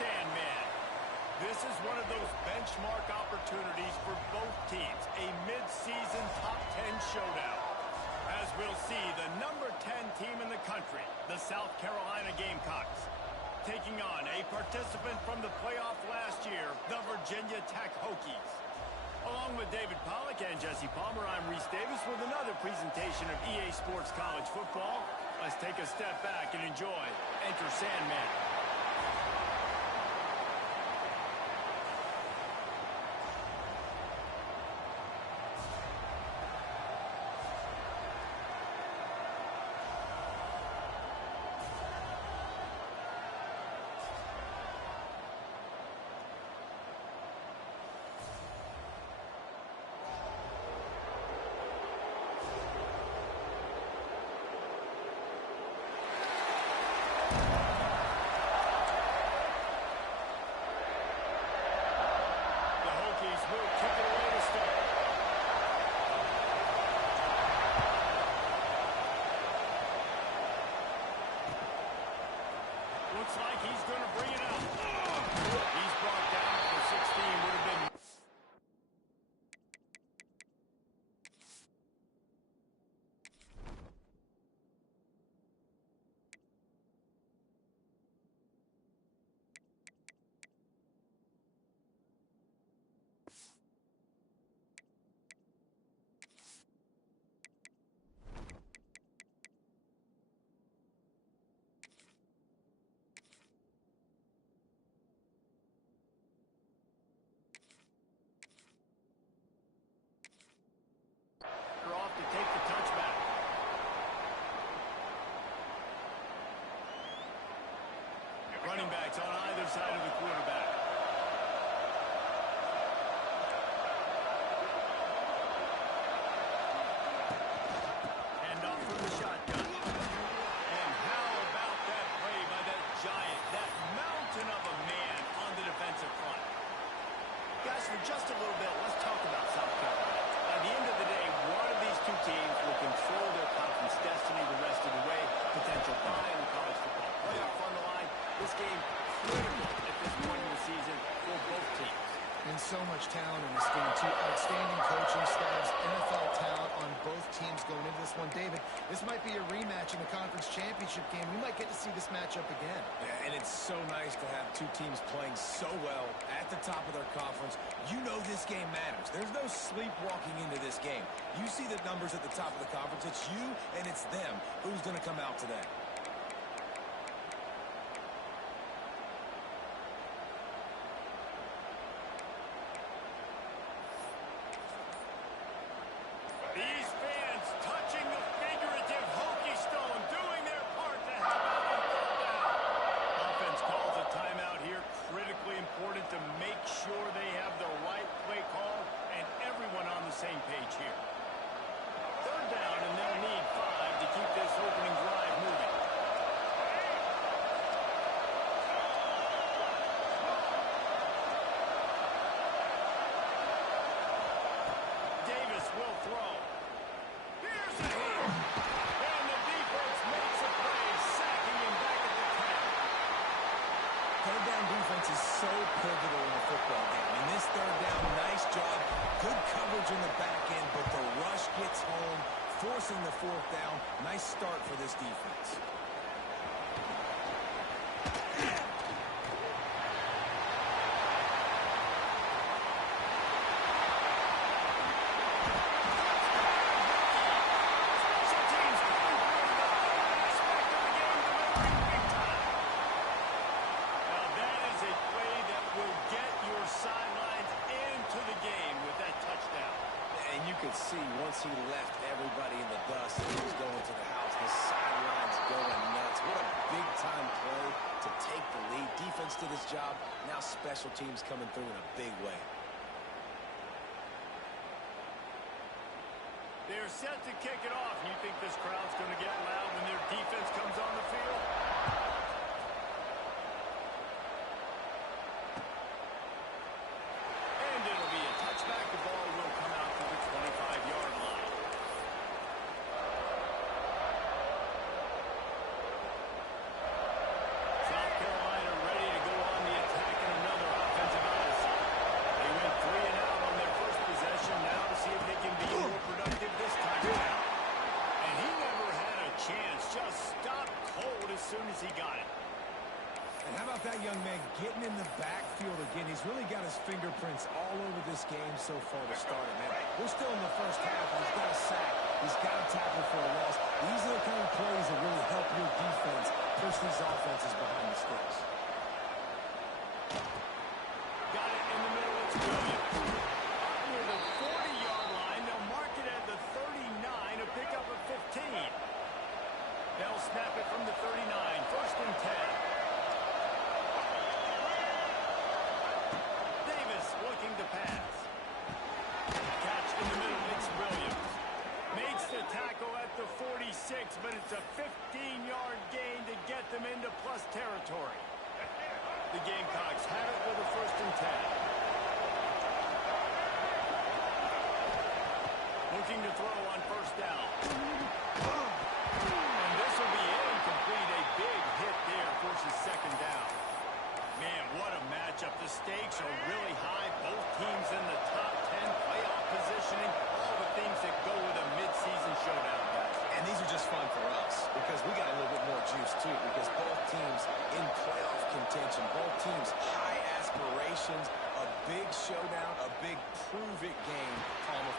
Sandman. This is one of those benchmark opportunities for both teams, a mid-season top 10 showdown. As we'll see, the number 10 team in the country, the South Carolina Gamecocks, taking on a participant from the playoff last year, the Virginia Tech Hokies. Along with David Pollack and Jesse Palmer, I'm Reese Davis with another presentation of EA Sports College Football. Let's take a step back and enjoy Enter Sandman. Looks like he's going to bring it out. He's brought down for 16. Would have been... off to take the touchback. Running backs on either side of the quarterback. Hand off from the shotgun. And how about that play by that giant, that mountain of a man on the defensive front? Guys, for just a little bit, let's talk about South Carolina. At the end of the day, one of these two teams will control their conference destiny the rest of the way. Potential bye in the college football playoff on the line. This game critical at this point in the season for both teams. And so much talent in this game, too. Outstanding coaching staffs, NFL talent on both teams going into this one. David, this might be a rematch in the conference championship game. We might get to see this matchup again. Yeah, and it's so nice to have two teams playing so well at the top of their conference. You know this game matters. There's no sleepwalking into this game. You see the numbers at the top of the conference. It's you and it's them. Who's going to come out today? These fans touching the figurative Hokie stone, doing their part to help out on third down. Offense calls a timeout here. Critically important to make sure they have the right play call and everyone on the same page here. Third down, and they'll need 5 to keep this opening drive moving. Davis will throw. Here's a hit. And the defense makes a play, sacking him back at the 10. Third down defense is so pivotal in a football game. In this third down, nice job. Good coverage in the back end, but the rush gets home, forcing the fourth down. Nice start for this defense. Special teams coming through the aspect of the game, delivering big time. Now that is a play that will get your sidelines into the game with that touchdown. And you could see once he left everybody in the dust and he was going to the house, the sidelines going nuts. What a big-time play to take the lead. Defense did his job. Now special teams coming through in a big way. They're set to kick it off. You think this crowd's going to get loud when their defense comes on the field? And it'll be a touchback. The ball will come out to the 25-yard line. South Carolina ready to go on the And how about that young man getting in the backfield again? He's really got his fingerprints all over this game so far to start it, man. We're still in the first half, and he's got a sack. He's got a tackle for a loss. These are the kind of plays that really help your defense push these offenses behind the sticks. Got it in the middle. It's Williams. Up near the 40-yard line. They'll mark it at the 39, a pickup of 15. They'll snap it from the 39, first and 10. Looking to pass. Catch in the middle, it's Williams. Makes the tackle at the 46, but it's a 15-yard gain to get them into plus territory. The Gamecocks have it with a first and 10. Looking to throw on first down. And this will be incomplete. A big hit there forces second down. Man, what a matchup. The stakes are really high. Both teams in the top 10, playoff positioning, all the things that go with a midseason showdown, guys. And these are just fun for us because we got a little bit more juice, too, because both teams in playoff contention, both teams high aspirations, a big showdown, a big prove-it game. Almost.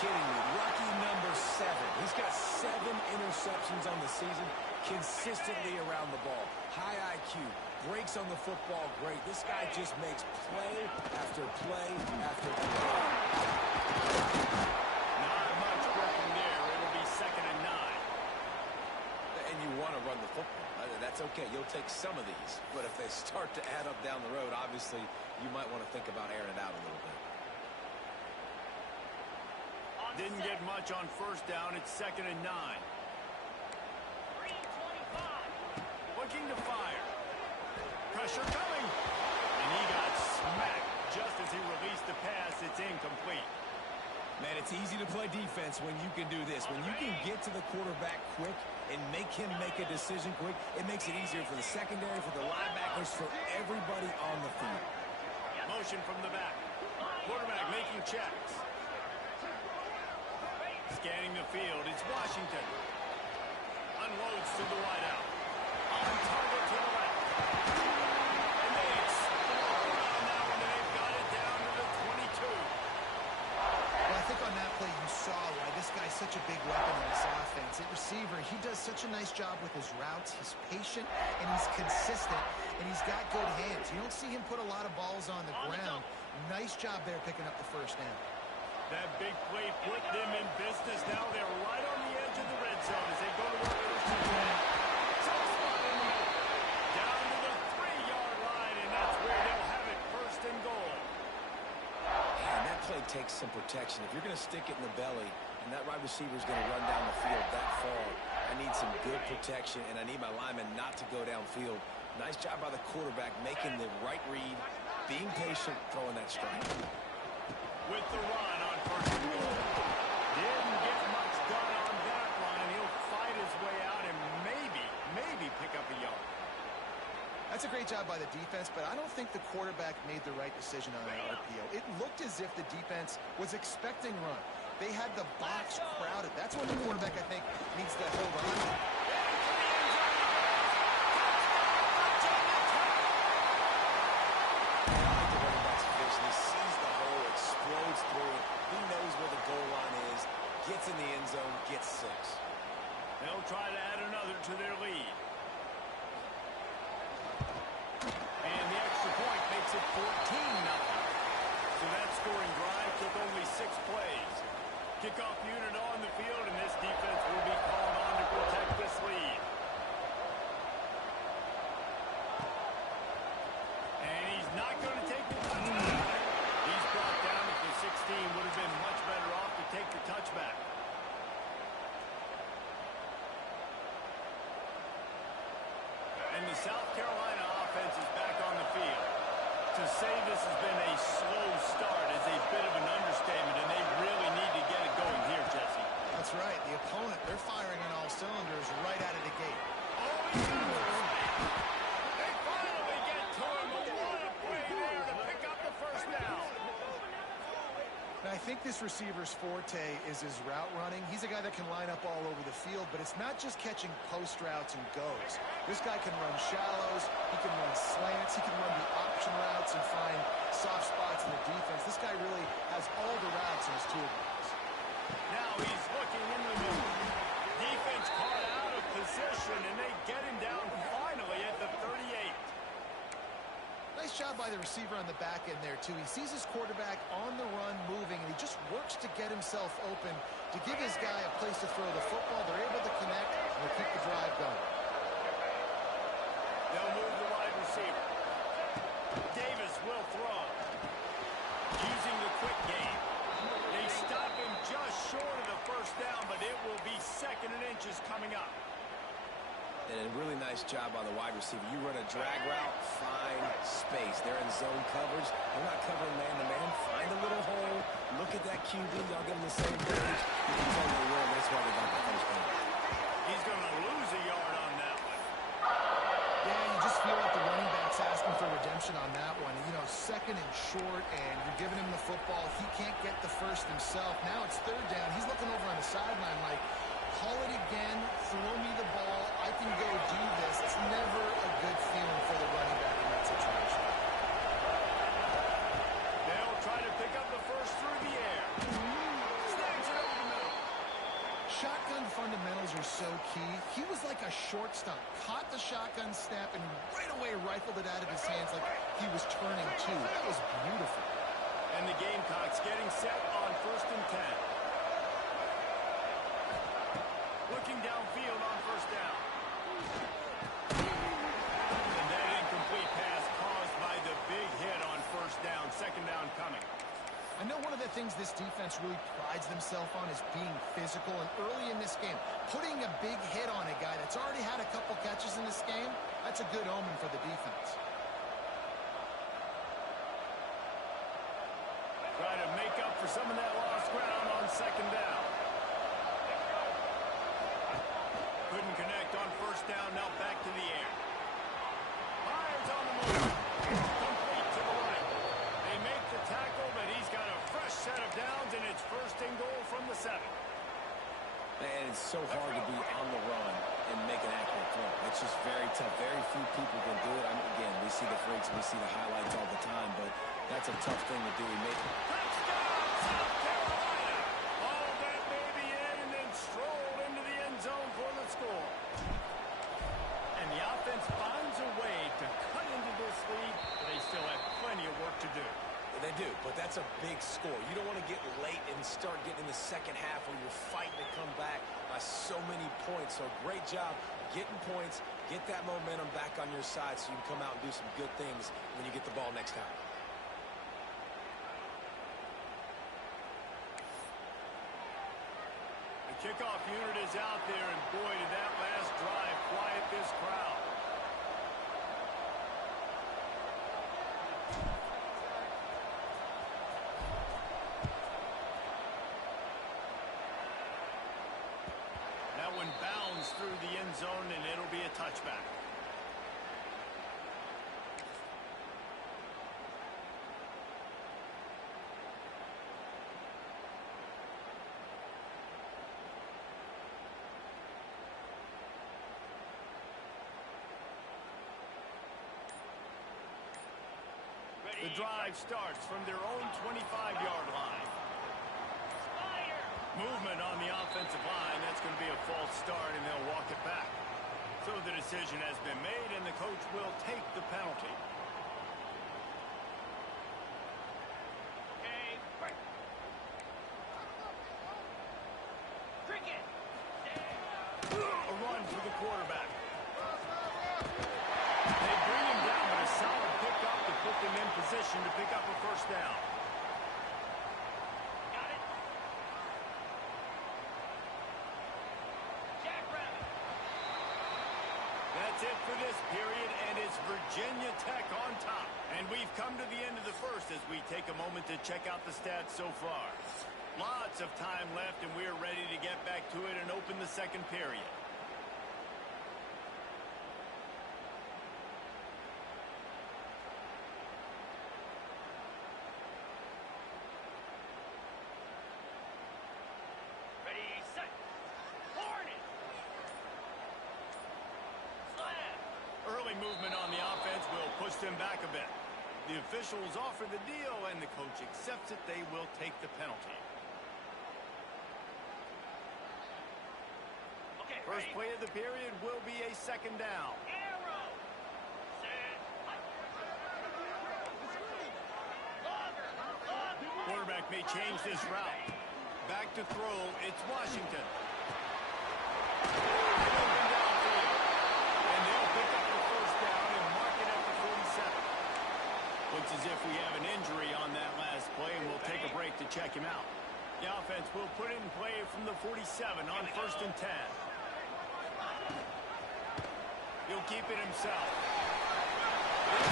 Kidding me. Lucky number 7. He's got 7 interceptions on the season, consistently around the ball. High IQ, breaks on the football great. This guy just makes play after play after play. Not much working there. It'll be second and 9. And you want to run the football. That's okay. You'll take some of these. But if they start to add up down the road, obviously, you might want to think about airing it out a little bit. Didn't get much on first down. It's second and 9. Looking to fire. Pressure coming. And he got smacked just as he released the pass. It's incomplete. Man, it's easy to play defense when you can do this. When you can get to the quarterback quick and make him make a decision quick, it makes it easier for the secondary, for the linebackers, for everybody on the field. Motion from the back. Quarterback making checks. Scanning the field, it's Washington. Unloads to the wideout. On target to the left. And they explode on that one, and they've got it down to the 22. Well, I think on that play you saw why this guy's such a big weapon in this offense. At receiver, he does such a nice job with his routes. He's patient, and he's consistent, and he's got good hands. You don't see him put a lot of balls on the ground. Nice job there picking up the first down. That big play put them in business. Now they're right on the edge of the red zone as they go to work first and 10. Tough spot in the middle. Down to the 3-yard line, and that's where they'll have it, first and goal. And that play takes some protection. If you're going to stick it in the belly and that wide receiver is going to run down the field that far, I need some good protection, and I need my lineman not to go downfield. Nice job by the quarterback making the right read, being patient, throwing that strike. With the run on first and goal. Didn't get much done on that line. He'll fight his way out and maybe pick up a yard. That's a great job by the defense, but I don't think the quarterback made the right decision on that RPO. It looked as if the defense was expecting run. They had the box crowded. That's when the quarterback, I think, needs to hold on. Gets in the end zone, gets 6. They'll try to add another to their lead. And the extra point makes it 14-0. So that scoring drive took only 6 plays. Kickoff unit on the field, and this defense will be called on to protect this lead. And he's not going to take the touchback. He's brought down at the 16. Would have been much better off to take the touchback. And the South Carolina offense is back on the field. To say this has been a slow start is a bit of an understatement, and they really need to get it going here, Jesse. That's right. The opponent, they're firing on all cylinders right out of the gate. Now, I think this receiver's forte is his route running. He's a guy that can line up all over the field, but it's not just catching post routes and goes. This guy can run shallows, he can run slants, he can run the option routes and find soft spots in the defense. This guy really has all the routes in his toolbox. Now he's looking in the middle. Defense caught out of position, and they get him down finally at the 38. Nice job by the receiver on the back end there, too. He sees his quarterback on the run moving, and he just works to get himself open to give his guy a place to throw the football. They're able to connect, and they keep the drive going. They'll move the wide receiver. Davis will throw. Using the quick game. They stop him just short of the first down, but it will be 2nd and inches coming up. And a really nice job by the wide receiver. You run a drag route, find space. They're in zone coverage. They're not covering man-to-man. Find a little hole. Look at that QB. Y'all get on the same page. You can tell they will. That's why they got the first down. He's going to lose a yard on that one. Yeah, you just feel like the running back's asking for redemption on that one. You know, 2nd and short, and you're giving him the football. He can't get the first himself. Now it's 3rd down. He's looking over on the sideline like, call it again, throw me the ball, I can go do this. It's never a good feeling for the running back in that situation. They'll try to pick up the first through the air. Snags it over the middle. Shotgun fundamentals are so key. He was like a shortstop, caught the shotgun snap, and right away rifled it out of his hands like he was turning two. That was beautiful. And the Gamecocks getting set on 1st and 10. Looking downfield on 1st down. And that incomplete pass caused by the big hit on 1st down. 2nd down coming. I know one of the things this defense really prides themselves on is being physical, and early in this game, putting a big hit on a guy that's already had a couple catches in this game, that's a good omen for the defense. Try to make up for some of that lost ground on 2nd down. Couldn't connect on 1st down, now back to the air. Fires on the move. Complete to the right. They make the tackle, but he's got a fresh set of downs, and it's 1st and goal from the 7. And it's so hard to be on the run and make an accurate throw. It's just very tough. Very few people can do it. I mean, again, we see the freaks, we see the highlights all the time, but that's a tough thing to do. Touchdown, South Carolina! All that baby in and then strolled into the end zone for the score. And the offense finds a way to cut into this lead, but they still have plenty of work to do. They do, but that's a big score. You don't want to get late and start getting in the 2nd half where you're fighting to come back by so many points. So great job getting points, get that momentum back on your side so you can come out and do some good things when you get the ball next time. The kickoff unit is out there, and boy, did that last drive quiet this crowd. That one bounds through the end zone, and it'll be a touchback. The drive starts from their own 25-yard line. Movement on the offensive line. That's going to be a false start, and they'll walk it back. So the decision has been made, and the coach will take the penalty. A run for the quarterback. They bring him down, but a solid pickup to put them in position to pick up a 1st down. That's it for this period, and it's Virginia Tech on top. And we've come to the end of the 1st as we take a moment to check out the stats so far. Lots of time left, and we're ready to get back to it and open the 2nd period. movement on the offense will push them back a bit. The officials offer the deal, and the coach accepts it. They will take the penalty. First play of the period will be a second down. Quarterback may change this route. Back to throw, it's Washington. Open downfield. And they'll pick up the first down and mark it at the 47. Looks as if we have an injury on that last play, and we'll take a break to check him out. The offense will put it in play from the 47 on 1st and 10. He'll keep it himself. Really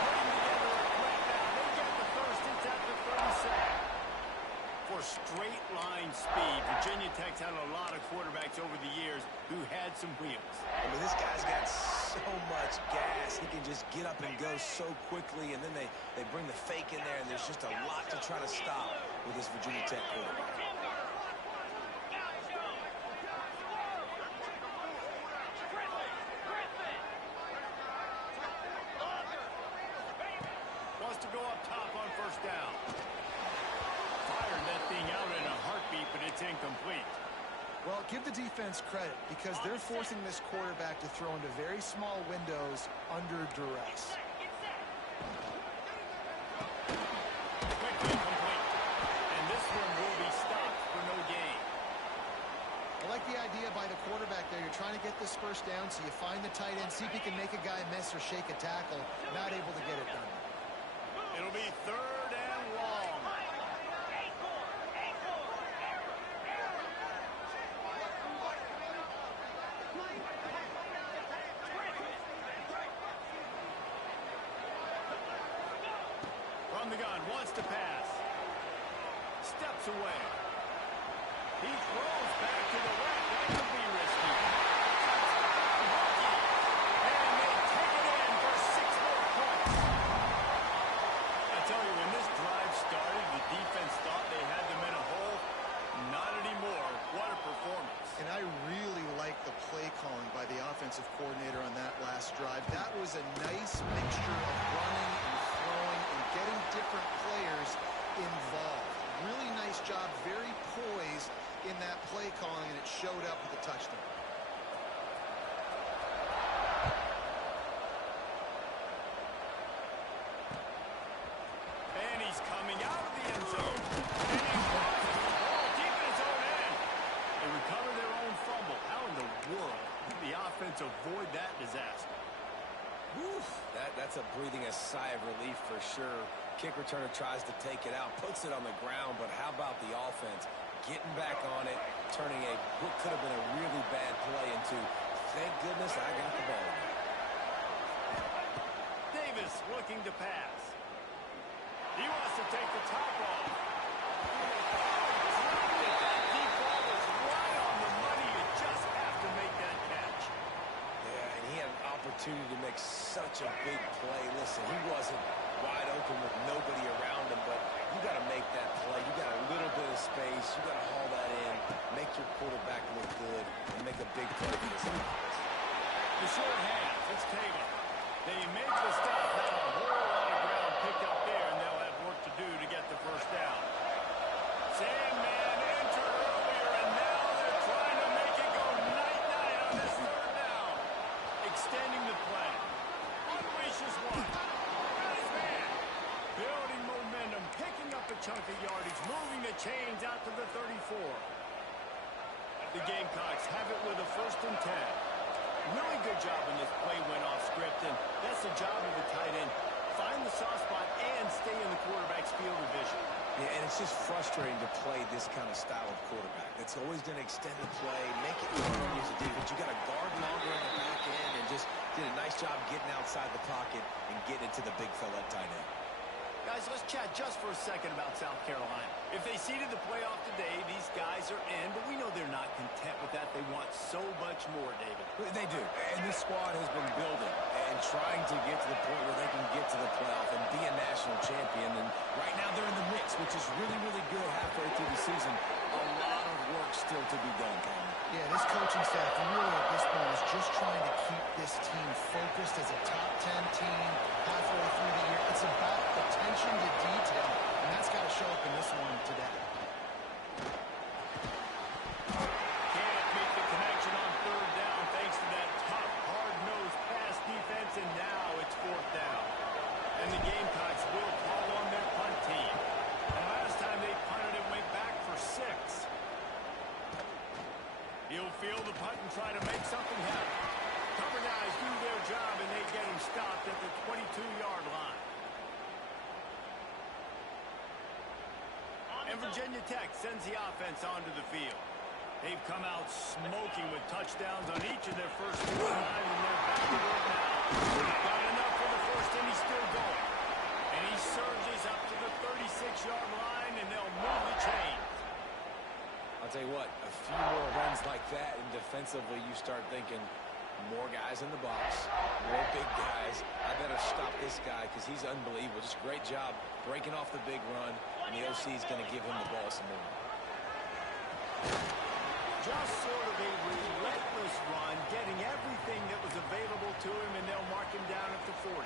putting together a threat now. They get the first. It's at the 37. For straight line speed, Virginia Tech's had a lot of quarterbacks over the years who had some wheels. I mean, this guy's got so much gas. He can just get up and go so quickly, and then they bring the fake in there, and there's just a lot to try to stop with this Virginia Tech quarterback. Wants to go up top on 1st down. Fired that thing out in a heartbeat, but it's incomplete. Well, give the defense credit because they're forcing this quarterback to throw into very small windows under duress. Quickly complete. And this one will be stopped for no gain. I like the idea by the quarterback there. You're trying to get this first down, so you find the tight end, see if he can make a guy miss or shake a tackle. Not able to get it done. It'll be 3rd and long. From the gun, wants to pass. Steps away. He throws back to the left. That could be risky. And they take it in for 6 more points. I tell you, when this drive started, the defense thought they had them in a hole. Not anymore. What a performance. And I really like the play calling by the offensive coordinator on that last drive. That was a nice mixture of running and throwing and getting different players involved. Really nice job, very poised in that play calling, and it showed up with a touchdown. And he's coming out of the end zone. And he throws the ball deep in his own end. They recover their own fumble. How in the world did the offense avoid that disaster? Whew, that's a breathing a sigh of relief for sure. Kick returner tries to take it out, puts it on the ground, but how about the offense getting back on it, turning what could have been a really bad play into, thank goodness I got the ball. Davis looking to pass. He wants to take the top off. That deep ball is right on the money. You just have to make that catch. Yeah, and he had an opportunity to make such a big play. Listen, he wasn't wide open with nobody around him, but you got to make that play. You got a little bit of space. You got to haul that in, make your quarterback look good, and make a big play for this offense. The short hands, it's Taylor. They make the stop. Now a whole lot of ground picked up there, and they'll have work to do to get the first down. Sandman entered earlier, and now they're trying to make it go night-night on this 3rd down. Extending the play. Unleashes one. Got his man. Building momentum, picking up a chunk of yardage, moving the chains out to the 34. The Gamecocks have it with a 1st and 10. Really good job when this play went off script, and that's the job of the tight end. Find the soft spot and stay in the quarterback's field of vision. Yeah, and it's just frustrating to play this kind of style of quarterback. That's always going to extend the play, make it easier as a defense. You got to guard longer in the back end and just did a nice job getting outside the pocket and getting into the big fella at tight end. Guys, let's chat just for a second about South Carolina. If they seeded the playoff today, these guys are in, but we know they're not content with that. They want so much more, David. They do, and this squad has been building and trying to get to the point where they can get to the playoff and be a national champion. And right now they're in the mix, which is really, really good halfway through the season. A lot of work still to be done, Cameron. Yeah, this coaching staff really at this point is just trying to keep this team focused as a top 10 team halfway through the year. It's about attention to detail, and that's got to show up in this one today. Can't make the connection on third down thanks to that tough, hard-nosed pass defense, and now it's fourth down. And the Gamecocks will call on their punt team. And last time they punted, it went back for 6. He'll field the punt and try to make something happen. Cover guys do their job, and they get him stopped at the 22-yard line. And Virginia Tech sends the offense onto the field. They've come out smoking with touchdowns on each of their first 2 drives, and they're back to work now. Got enough for the first, and he's still going. And he surges up to the 36-yard line, and they'll move the chains. I'll tell you what, a few more runs like that, and defensively you start thinking more guys in the box, more big guys. I better stop this guy because he's unbelievable. Just great job breaking off the big run, and the OC is going to give him the ball some more. Just sort of a relentless run, getting everything that was available to him, and they'll mark him down at the 40.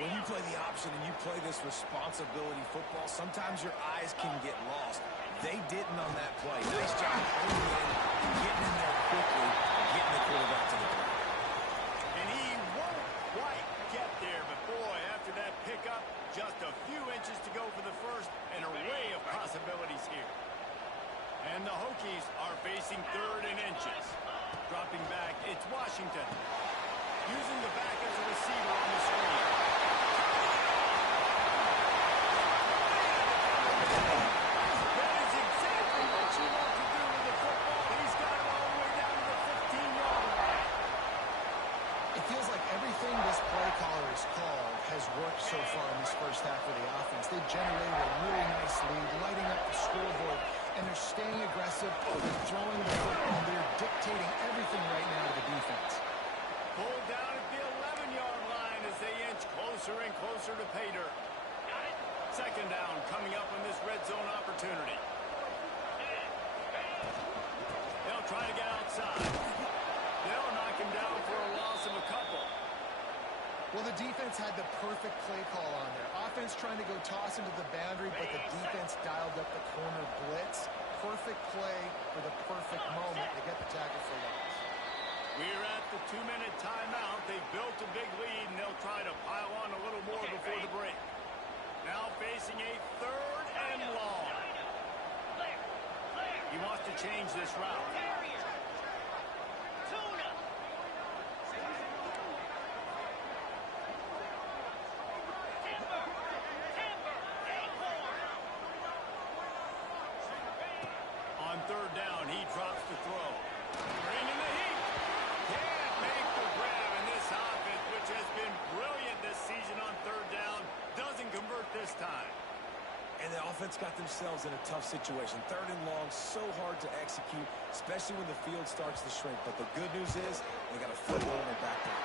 When you play the option and you play this responsibility football, sometimes your eyes can get lost. They didn't on that play. Nice job holding in, getting in there quickly, getting the quarterback to the ground. And he won't quite get there, but boy, after that pickup, just a few inches to go for the first, an array of possibilities here. And the Hokies are facing third and inches. Dropping back, it's Washington. Using the back as a receiver on the screen. That is exactly what you want to do with the football. He's got it all the way down to the 15-yard line. It feels like everything this play caller has called has worked so far in this first half of the offense. They've generated a really nice lead, lighting up the scoreboard, and they're staying aggressive. They're throwing the football. They're dictating everything right now to the defense. Pulled down at the 11-yard line as they inch closer and closer to pay dirt. Second down coming up on this red zone opportunity. They'll try to get outside. They'll knock him down for a loss of a couple. Well, the defense had the perfect play call on there. Offense trying to go toss into the boundary, but the defense dialed up the corner blitz. Perfect play for the perfect moment to get the tackle for loss. We're at the 2-minute timeout. They've built a big lead, and they'll try to pile on a little more before the break. Now facing a third and long. He wants to change this route. On third down, he drops the throw. Bringing the heat. Can't make the grab, and this offense, which has been brilliant this season on third down, doesn't convert this time. And the offense got themselves in a tough situation. Third and long, so hard to execute, especially when the field starts to shrink. But the good news is they got a football in their back door.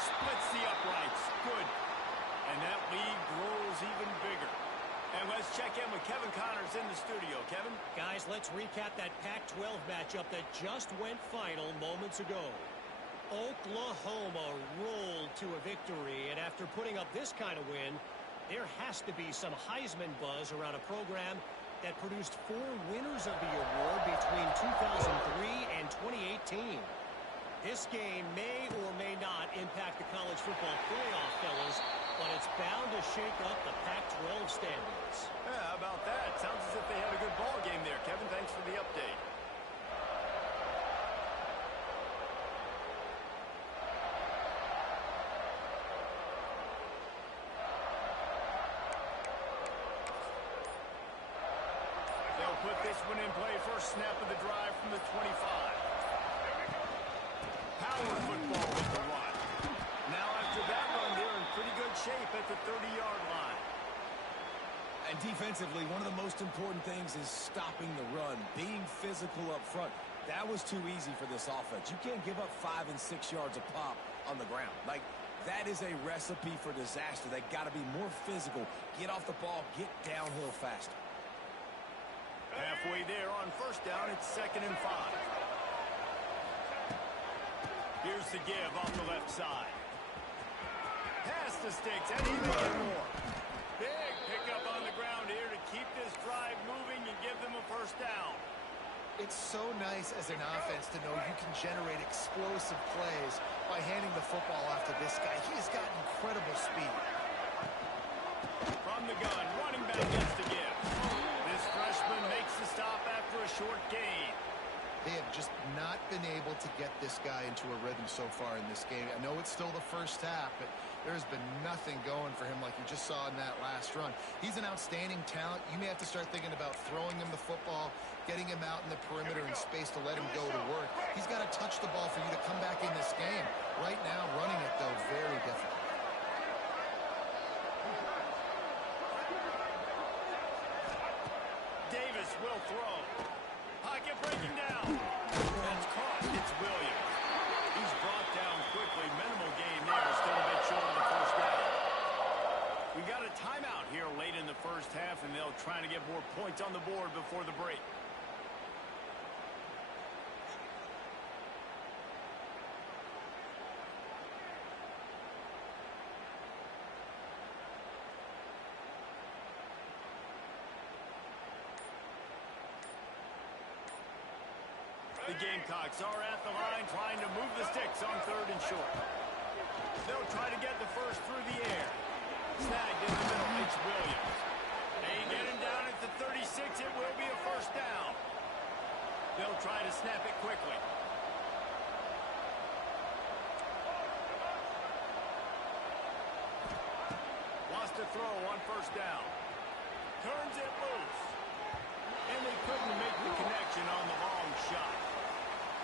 Splits the uprights. Good. And that lead grows even bigger. And let's check in with Kevin Connors in the studio. Kevin? Guys, let's recap that Pac-12 matchup that just went final moments ago. Oklahoma rolled to a victory, and after putting up this kind of win, there has to be some Heisman buzz around a program that produced 4 winners of the award between 2003 and 2018. This game may or may not impact the college football playoff, fellas, but it's bound to shake up the Pac-12 standards. Yeah, how about that? Sounds as if they had a good ball game there, Kevin. Thanks for the update. They'll put this one in play. First snap of the drive from the 25. Power football with the run. Now after that run, they're in pretty good shape at the 30-yard line. And defensively, one of the most important things is stopping the run, being physical up front. That was too easy for this offense. You can't give up 5 and 6 yards a pop on the ground. Like, that is a recipe for disaster. They got to be more physical, get off the ball, get downhill faster. Halfway there on first down, it's 2nd and 5. Here's the give off the left side. Pass to Sticks, and he made more. Big pickup on the ground here to keep this drive moving and give them a first down. It's so nice as an offense to know you can generate explosive plays by handing the football off to this guy. He has got incredible speed. From the gun, running back gets the give. This freshman makes the stop after a short gain. They have just not been able to get this guy into a rhythm so far in this game. I know it's still the first half, but there's been nothing going for him like you just saw in that last run. He's an outstanding talent. You may have to start thinking about throwing him the football, getting him out in the perimeter in space to let him go to work. He's got to touch the ball for you to come back in this game. Right now, running it, though, very difficult. Davis will throw. Pocket breaking down. That's caught. It's Williams. He's brought down quickly. Minimal gain there. Still a bit short of the first down. We got a timeout here late in the first half, and they'll try to get more points on the board before the break. The Gamecocks are at the line trying to move the sticks on 3rd and short. They'll try to get the first through the air. Snagged in the middle. It's Williams. They get him down at the 36. It will be a first down. They'll try to snap it quickly. Wants to throw on first down. Turns it loose. And they couldn't make the connection on the long shot.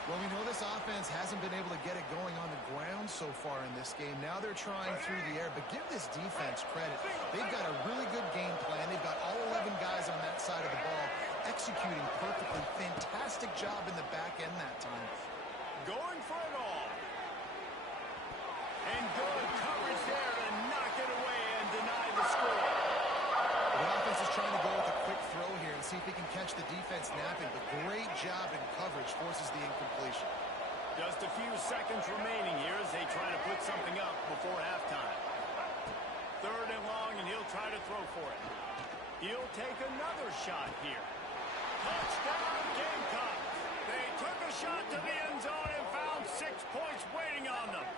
Well, we know this offense hasn't been able to get it going on the ground so far in this game. Now they're trying through the air, but give this defense credit. They've got a really good game plan. They've got all 11 guys on that side of the ball executing perfectly. Fantastic job in the back end that time. Going for it all. And good coverage there to knock it away and deny the score. The offense is trying to go with a quick throw here and see if he can catch the defense napping, but great job in coverage forces the incompletion. Just a few seconds remaining here as they try to put something up before halftime. 3rd and long, and he'll try to throw for it. He'll take another shot here. Touchdown, Gamecocks! They took a shot to the end zone and found 6 points waiting on them.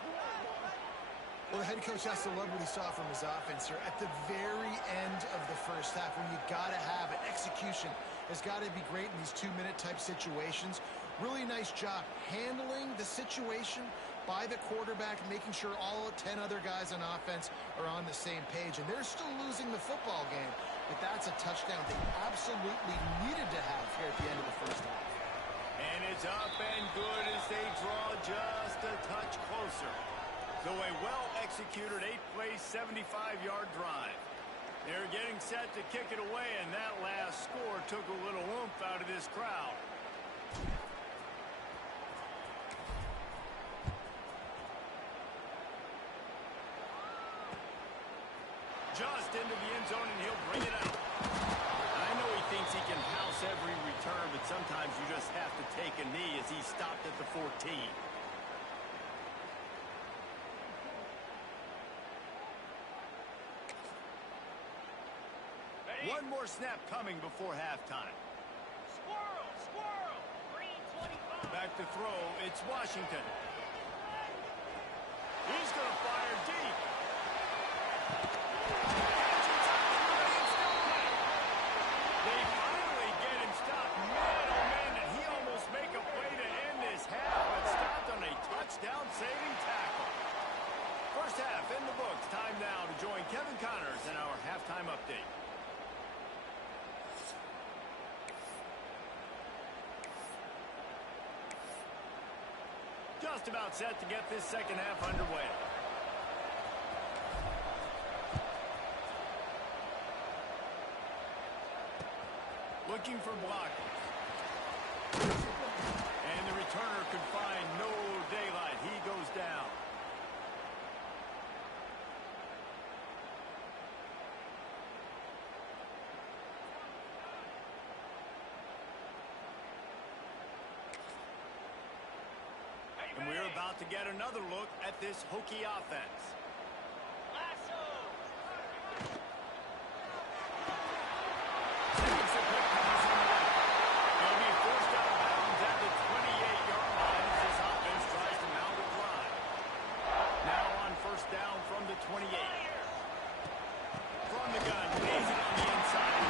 Well, the head coach has to love what he saw from his offense here at the very end of the first half, when you got to have it. Execution has got to be great in these 2-minute type situations. Really nice job handling the situation by the quarterback, making sure all 10 other guys on offense are on the same page. And they're still losing the football game, but that's a touchdown they absolutely needed to have here at the end of the first half. And it's up and good as they draw just a touch closer. So a well-executed 8-play, 75-yard drive. They're getting set to kick it away, and that last score took a little oomph out of this crowd. Just into the end zone, and he'll bring it out. I know he thinks he can house every return, but sometimes you just have to take a knee as he stopped at the 14. One more snap coming before halftime. Squirrel, squirrel. Green 25. Back to throw, it's Washington. He's going to fire deep. They finally get him stopped. Man, oh man, did he almost make a play to end this half, but stopped on a touchdown-saving tackle. First half in the books. Time now to join Kevin Connors in our halftime update. Just about set to get this second half underway. Looking for blockers. And the returner could find no daylight. He goes down. about to get another look at this Hokie offense. Lasso. Takes a quick pass on the left. He'll be forced out of bounds at the 28-yard line as this offense tries to mount a drive. Now on first down from the 28. From the gun, lays it on the inside.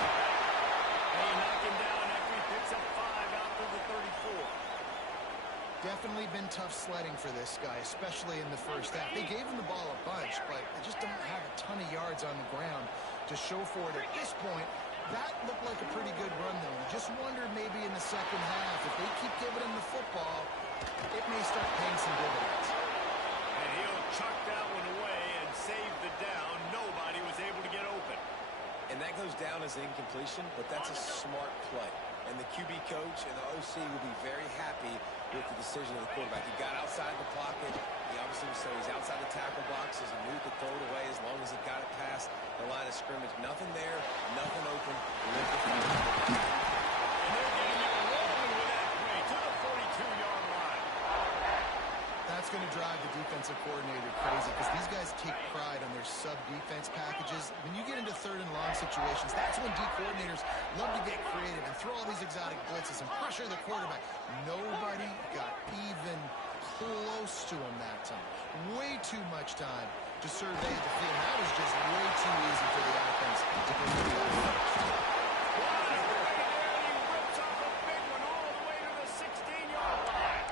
They knock him down after he picks up 5 out to the 34. Definitely been tough sledding for this guy, especially in the first half. They gave him the ball a bunch, but they just don't have a ton of yards on the ground to show for it at this point. That looked like a pretty good run, though. Just wondered maybe in the second half, if they keep giving him the football, it may start paying some dividends. And he'll chuck that one away and save the down. Nobody was able to get open. And that goes down as incompletion, but that's a smart play. And the QB coach and the OC will be very happy with the decision of the quarterback. He got outside the pocket. He obviously, so he's outside the tackle box as he moved to throw it away as long as he got it past the line of scrimmage. Nothing there, nothing open. Live the field. And they're getting it rolling with that play to the 42-yard line. That's going to drive the defensive coordinator crazy because these guys take pride on their sub-defense packages. When you get into third and long situations, that's when D coordinators love to get creative and throw all these exotic blitzes and pressure the quarterback. Nobody got even close to him that time. Way too much time to survey the field. That was just way too easy for the offense to go through that first. What a play there, and he rips off a big one all the way to the 16-yard line.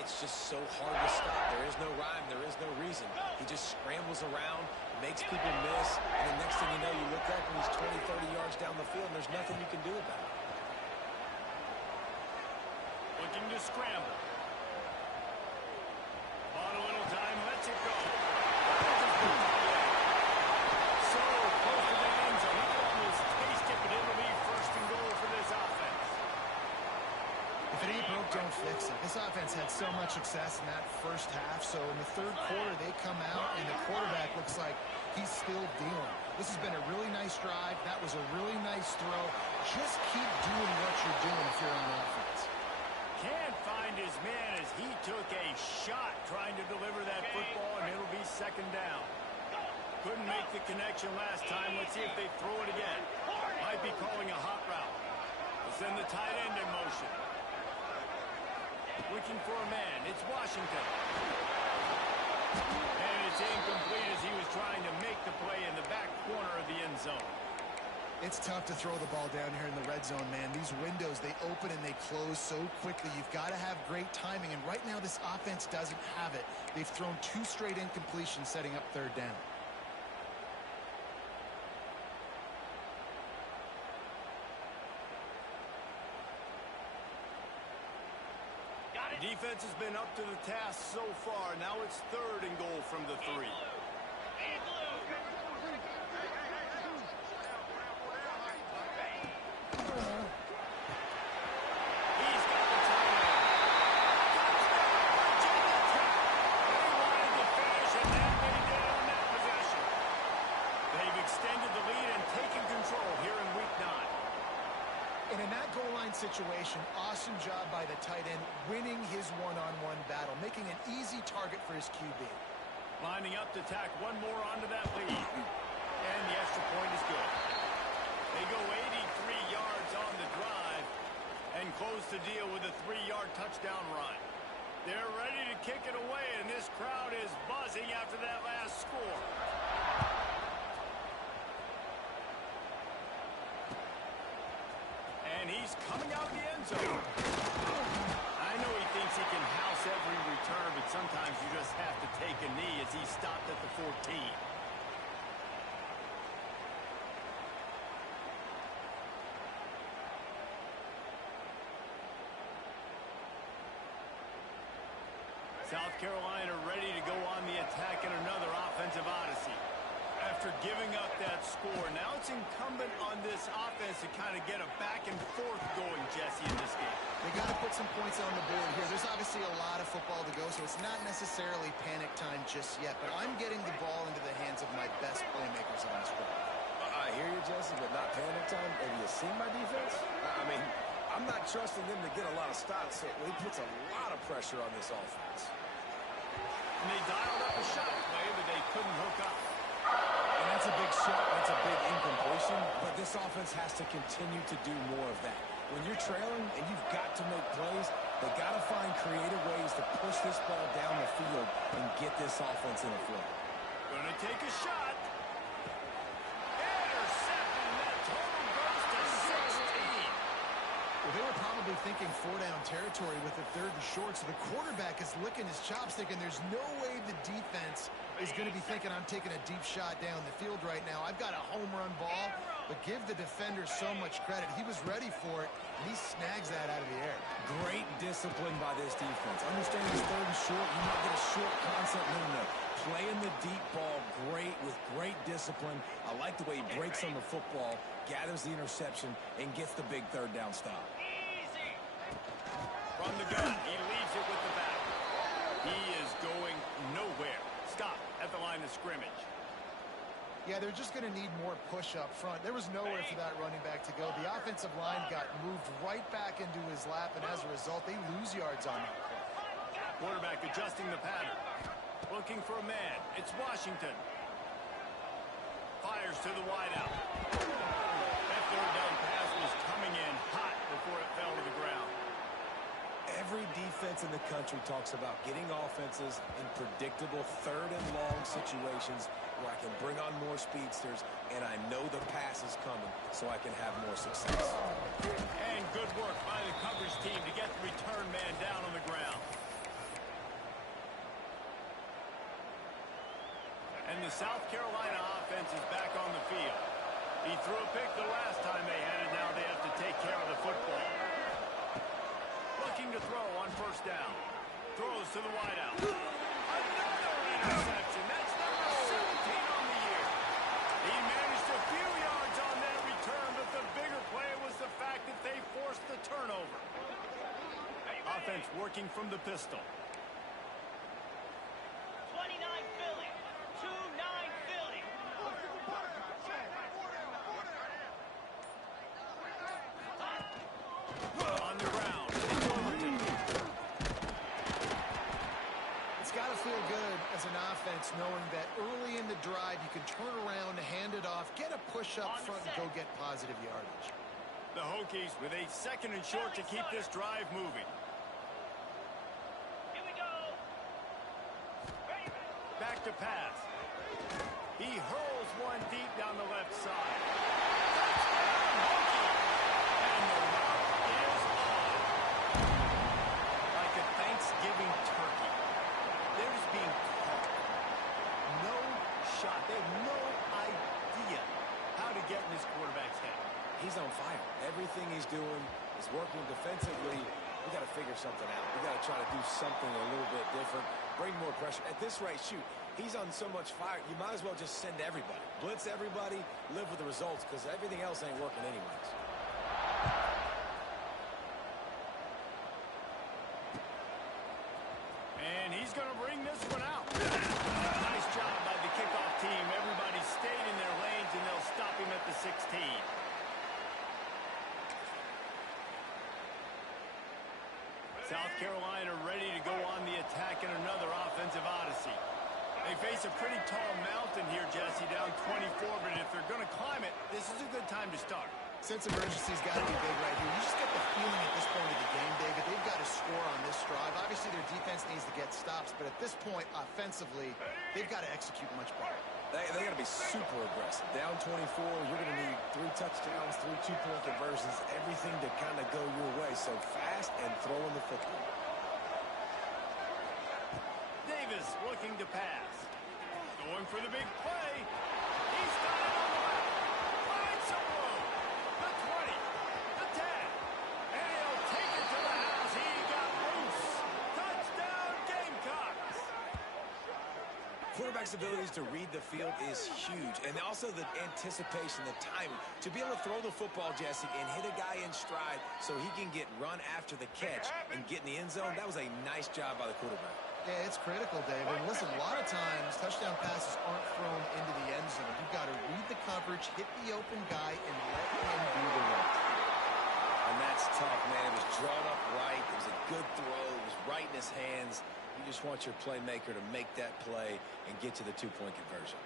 It's just so hard to stop. There is no rhyme. There is no reason. He just scrambles around, makes people miss, and the next thing you know, you look up and he's 20, 30 yards down the field, and there's nothing you can do about it. Looking to scramble. Bought a little time, lets it go. So close to the end zone. He could almost taste it, but it'll be first and goal for this offense. If it ain't broke, don't fix it. This offense had so much success in that first half, so in the third quarter, they come out, and the quarterback looks like he's still dealing. This has been a really nice drive. That was a really nice throw. Just keep doing what you're doing if you're on offense. Can't find his man as he took a shot trying to deliver that football, and it'll be second down. Couldn't make the connection last time. Let's see if they throw it again. Might be calling a hot route. We'll send the tight end in motion. Looking for a man. It's Washington. And it's incomplete as he was trying to make the play in the back corner of the end zone. It's tough to throw the ball down here in the red zone, man. These windows, they open and they close so quickly. You've got to have great timing, and right now this offense doesn't have it. They've thrown 2 straight incompletions setting up third down. Defense has been up to the task so far. Now it's third and goal from the 3. He's got the tight end. They wanted to finish, and that they did on that possession. They've extended the lead and taken control here in week 9. And in that goal line situation, awesome job by the tight end, winning his one-on-one battle, making an easy target for his QB. Lining up to tack one more onto that lead. And the extra point is good. They go 83 yards on the drive and close the deal with a 3-yard touchdown run. They're ready to kick it away, and this crowd is buzzing after that last score. And he's coming out of the end zone. I know he thinks he can house every return, but sometimes you just have to take a knee as he stopped at the 14. South Carolina ready to go on the attack in another offensive odyssey. After giving up that score, now it's incumbent on this offense to kind of get a back and forth going, Jesse, in this game. They got to put some points on the board here. There's obviously a lot of football to go, so it's not necessarily panic time just yet, but I'm getting the ball into the hands of my best playmakers on this drive. I hear you, Jesse, but not panic time. Have you seen my defense? I mean, I'm I'm not trusting them to get a lot of stops, so he puts a lot of pressure on this offense. And they dialed up a shot play, but they couldn't hook up. And that's a big shot. That's a big incompletion. But this offense has to continue to do more of that. When you're trailing and you've got to make plays, they got to find creative ways to push this ball down the field and get this offense in a flow. Gonna take a shot. Intercepted, and that total goes to 16. Well, they were probably thinking four-down territory with the third and short, so the quarterback is licking his chops thinking there's no way the defense is going to be thinking I'm taking a deep shot down the field right now. I've got a home run ball, but give the defender so much credit. He was ready for it, and he snags that out of the air. Great discipline by this defense. Understand it's third and short. You might get a short concept. No. Playing the deep ball great with great discipline. I like the way he breaks on the football, gathers the interception, and gets the big third down stop. Easy. From the gun, he leaves it with the back. He is going nowhere. Stop at the line of scrimmage. Yeah, they're just going to need more push up front. There was nowhere for that running back to go. The offensive line got moved right back into his lap, and as a result, they lose yards on that play. Quarterback adjusting the pattern. Looking for a man. It's Washington. Fires to the wideout. That third down pass was coming in hot before it fell to the ground. Every defense in the country talks about getting offenses in predictable third and long situations where I can bring on more speedsters and I know the pass is coming so I can have more success. And good work by the coverage team to get the return man down on the ground. And the South Carolina offense is back on the field. He threw a pick the last time they had it. Now they have to take care of the football. Looking to throw on first down. Throws to the wideout. Another interception. That's number 17 on the year. He managed a few yards on that return, but the bigger play was the fact that they forced the turnover. Offense working from the pistol. 29 Philly. 2-9 Philly. On the ground. It's got to feel good as an offense knowing that early in the drive you can turn around, hand it off, get a push up front, and go get positive yardage. The Hokies with a second and short to keep this drive moving. Here we go. Back to pass. He hurls one deep down the left side. And the route is on. Like a Thanksgiving turkey. They're just being caught. No shot. They have no idea how to get in this quarterback's head. He's on fire. Everything he's doing is working defensively. We got to figure something out. We got to try to do something a little bit different. Bring more pressure. At this rate, shoot, he's on so much fire, you might as well just send everybody. Blitz everybody, live with the results, because everything else ain't working anyways. And he's going to bring this one out. Nice job by the kickoff team. Everybody stayed in their lanes, and they'll stop him at the 16. South Carolina ready to go on the attack in another offensive odyssey. They face a pretty tall mountain here, Jesse, down 24, but if they're going to climb it, this is a good time to start. Sense of urgency's got to be big right here. You just get the feeling at this point of the game, David, they've got to score on this drive. Obviously, their defense needs to get stops, but at this point, offensively, they've got to execute much better. They got to be super aggressive. Down 24, you're going to need 3 touchdowns, 3 two-point conversions, everything to kind of go your way. So fast and throwing the football. Davis looking to pass. Going for the big play. He's got it on the left. Finds some room. The 20. The 10. And he'll take it to the house. He got loose. Touchdown, Gamecocks. Quarterback's abilities to read the field is huge. And also the anticipation, the timing. To be able to throw the football, Jesse, and hit a guy in stride so he can get run after the catch and get in the end zone, that was a nice job by the quarterback. Yeah, it's critical, Dave. And listen, a lot of times, touchdown passes aren't thrown into the end zone. You've got to read the coverage, hit the open guy, and let him do the rest. And that's That's tough, man. It was drawn up right. It was a good throw. It was right in his hands. You just want your playmaker to make that play and get to the two-point conversion.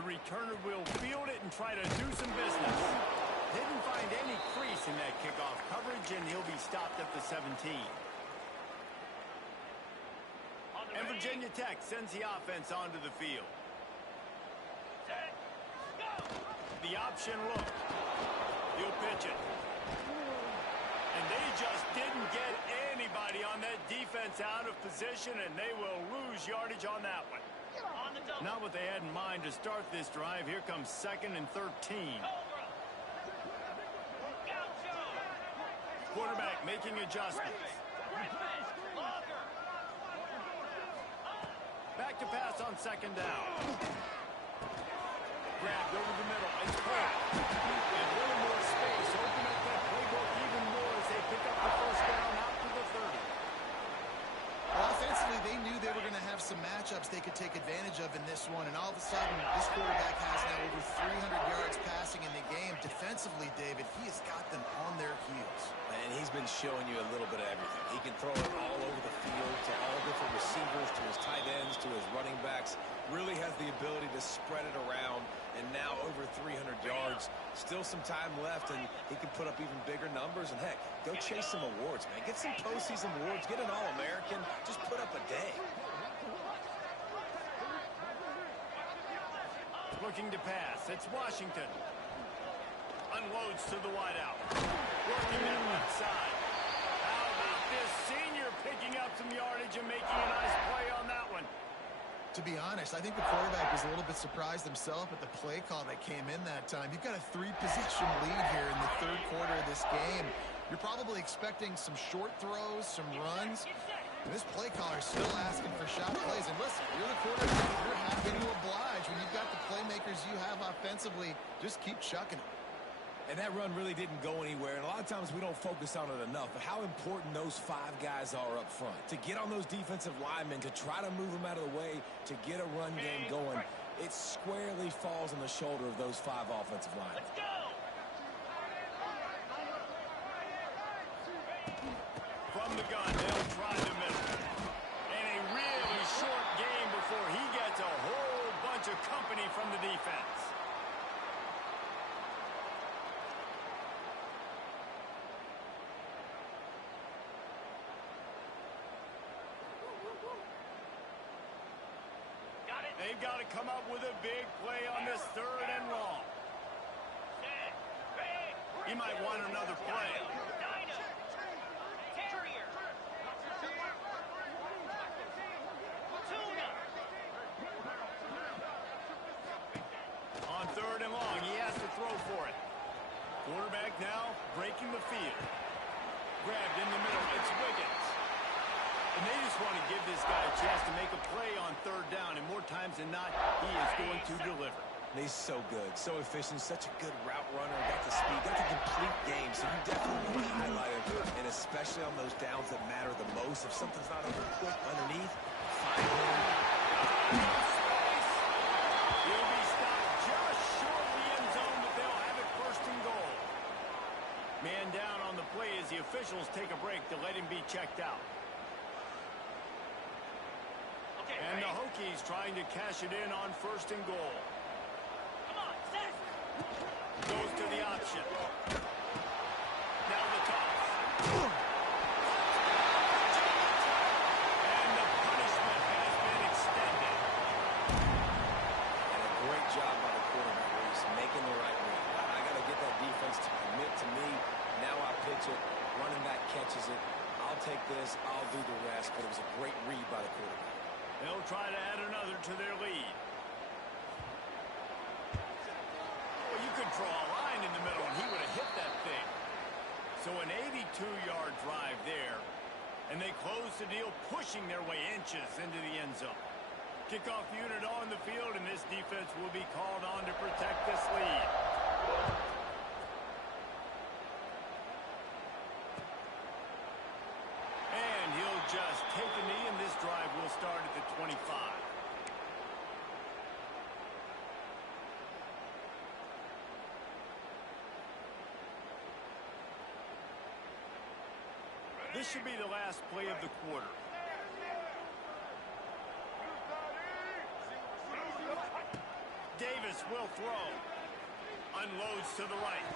The returner will field it and try to do some business. Didn't find any crease in that kickoff coverage, and he'll be stopped at the 17. And Virginia Tech sends the offense onto the field. Set, go! The option look. He'll pitch it. And they just didn't get anybody on that defense out of position, and they will lose yardage on that one. On the double. Not what they had in mind to start this drive. Here comes 2nd and 13. Cobra. Gaucho. Quarterback making adjustments. Breakfast. Logger. Back to pass on 2nd down. Grabbed over the middle. It's caught. And a little more space. Open up that playbook even more as they pick up the 1st down out to the 30. Well, offensively, they knew they were going to have some matchups they could take advantage of in this one, and all of a sudden, this quarterback has now over 300 yards passing in the game. Defensively, David, he has got them on their heels. And he's been showing you a little bit of everything. He can throw it all over the field to all different receivers, to his tight ends, to his running backs. Really has the ability to spread it around, and now over 300 yards. Still some time left, and he can put up even bigger numbers. And, heck, go chase some awards, man. Get some postseason awards. Get an All-American. Just put up a day. Looking to pass. It's Washington. Unloads to the wideout. Working that left side. How about this senior picking up some yardage and making a nice play on that one? To be honest, I think the quarterback was a little bit surprised himself at the play call that came in that time. You've got a 3-possession lead here in the 3rd quarter of this game. You're probably expecting some short throws, some runs. And this play caller is still asking for shot plays. And listen, you're the quarterback. You're happy to oblige. When you've got the playmakers you have offensively, just keep chucking them. And that run really didn't go anywhere. And a lot of times we don't focus on it enough. But how important those 5 guys are up front. To get on those defensive linemen, to try to move them out of the way, to get a run game going. It squarely falls on the shoulder of those 5 offensive linemen. Let's go! From the gun, they'll try the middle. And a really short game before he gets a whole bunch of company from the defense. Got it. They've got to come up with a big play on this 3rd and long. Set. Ready. He might want another play. Dino. Terrier. Tuna. On 3rd and long, he has to throw for it. Quarterback now breaking the field. Grabbed in the middle. It's Wiggins. And they just want to give this guy a chance to make a play on 3rd down, and more times than not, he is going to deliver. He's so good, so efficient, such a good route runner, got the speed, got the complete game, so you definitely want to highlight him, and especially on those downs that matter the most. If something's not over quick underneath, find him. He'll be stopped just short of the end zone, but they'll have it 1st and goal. Man down on the play as the officials take a break to let him be checked out. Okay, And the ready. Hokies trying to cash it in on 1st and goal. Come on, set. Goes to the option. Now the toss. And the punishment has been extended. And a great job by the quarterback, Reese, making the right read. I got to get that defense to commit to me. Now I pitch it. Running back catches it. I'll take this. I'll do the rest. But it was a great read by the quarterback. They'll try to add another to their lead. Well, you could draw a line in the middle, and he would have hit that thing. So an 82-yard drive there, and they close the deal, pushing their way inches into the end zone. Kickoff unit on the field, and this defense will be called on to protect this lead. And he'll just take a knee, and this drive will start at the 25. This should be the last play of the quarter. Davis will throw. Unloads to the right.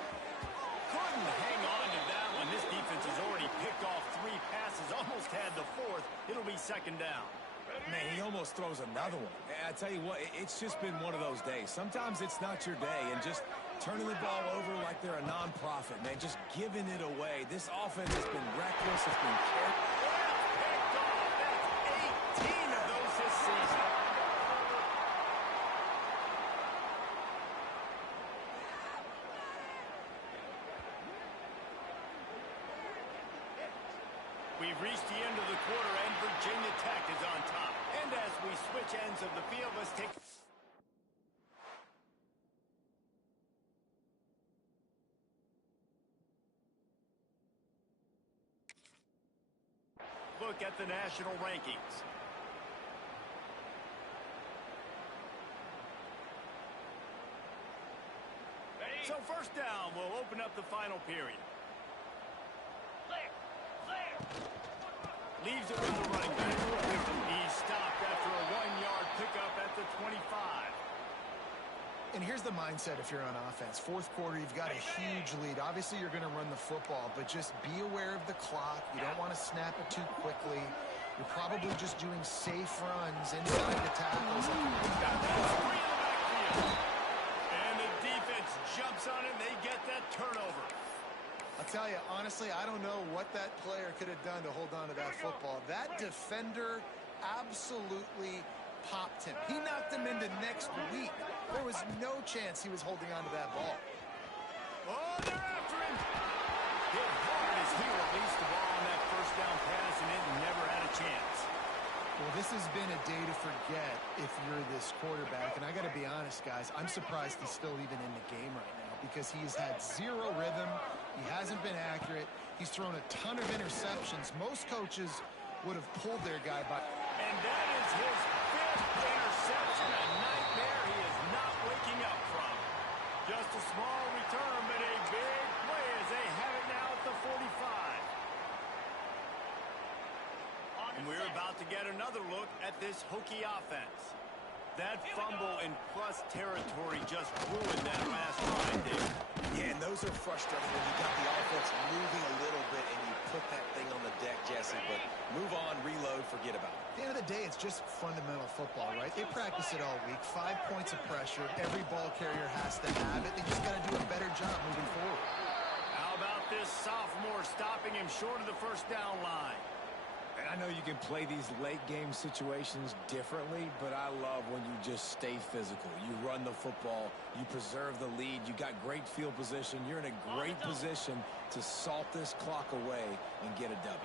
Couldn't hang on to that one. This defense has already picked off 3 passes, almost had the 4th. It'll be second down. Man, he almost throws another one. I tell you what, it's just been one of those days. Sometimes it's not your day, and just turning the ball over like they're a non-profit, man, just giving it away. This offense has been reckless. It's been careless. Picked off. That's 18 of those this season. We've reached the end of the quarter, and Virginia Tech is on top. And as we switch ends of the field, let's take... look at the national rankings. So first down will open up the final period. Leaves it with the running back. He's stopped after a 1-yard pickup at the 25. And here's the mindset if you're on offense. Fourth quarter, you've got a huge lead. Obviously, you're going to run the football, but just be aware of the clock. You don't want to snap it too quickly. You're probably just doing safe runs inside the tackles. And the defense jumps on it, and they get that turnover. I'll tell you, honestly, I don't know what that player could have done to hold on to that football. That defender absolutely popped him. He knocked him into next week. There was no chance he was holding on to that ball. Oh, they're after him. Hit hard as he released the ball on that first down pass, and it never had a chance. Well, this has been a day to forget if you're this quarterback. And I got to be honest, guys, I'm surprised he's still even in the game right now because he has had zero rhythm. He hasn't been accurate. He's thrown a ton of interceptions. Most coaches would have pulled their guy by. And that is his 5th interception, a nightmare he is not waking up from. Just a small return, but a big play as they have it now at the 45. And we're about to get another look at this Hokie offense. That fumble in plus territory just ruined that last drive, David. Yeah, and those are frustrating when you got the offense moving a little bit and you put that thing on the deck, Jesse. But move on, reload, forget about it. At the end of the day, it's just fundamental football, right? They practice it all week. 5 points of pressure. Every ball carrier has to have it. They just got to do a better job moving forward. How about this sophomore stopping him short of the first down line? And I know you can play these late-game situations differently, but I love when you just stay physical. You run the football. You preserve the lead. You got great field position. You're in a great position to salt this clock away and get a W.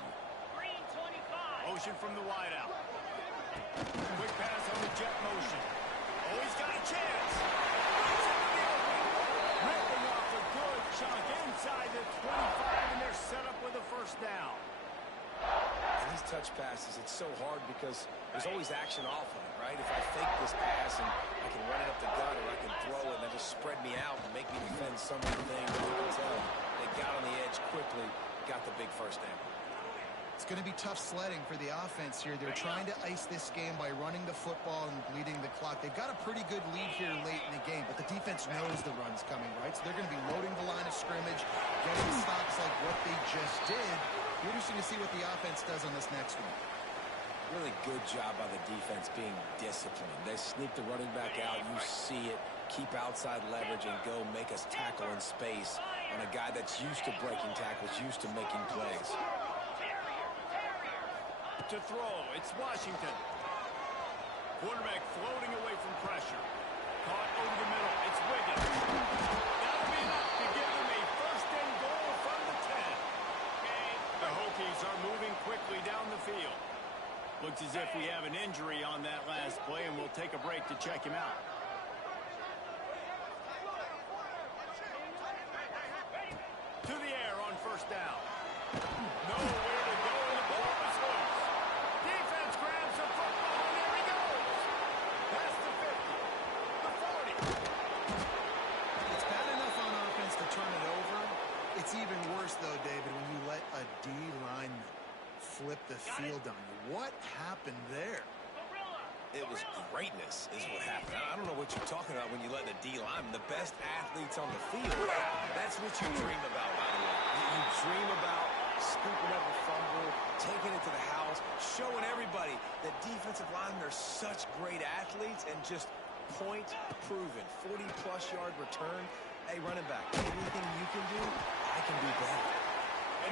Green 25. Motion from the wideout. Quick pass on the jet motion. Oh, he's got a chance. Ripping off a good chunk inside the 25, and they're set up with a first down. And these touch passes, it's so hard because there's always action off of it, right? If I fake this pass and I can run it up the gut or I can throw it and then just spread me out and make me defend some of the things, you can tell they got on the edge quickly, got the big first down. It's going to be tough sledding for the offense here. They're trying to ice this game by running the football and bleeding the clock. They've got a pretty good lead here late in the game, but the defense knows the run's coming, right? So they're going to be loading the line of scrimmage, getting stops like what they just did. Be interesting to see what the offense does on this next one. Really good job by the defense being disciplined. They sneak the running back out. You see it. Keep outside leverage and go make us tackle in space on a guy that's used to breaking tackles, used to making plays. To throw, it's Washington. Quarterback floating away from pressure. Caught over the middle. It's Wiggins. That'll be enough to give them a first and goal from the 10. The Hokies are moving quickly down the field. Looks as if we have an injury on that last play, and we'll take a break to check him out. To the air on first down. Nowhere to go, and the ball is loose. Defense grabs the football, and there he goes. Past the 50, the 40. It's bad enough on offense to turn it over. It's even worse, though, David, when you let a D lineman field on you. What happened there? It was greatness is what happened. I don't know what you're talking about when you let the D-line, the best athletes on the field. That's what you dream about, by the way. You dream about scooping up a fumble, taking it to the house, showing everybody that defensive linemen are such great athletes and just point proven. 40-plus yard return. Hey, running back, anything you can do, I can do better.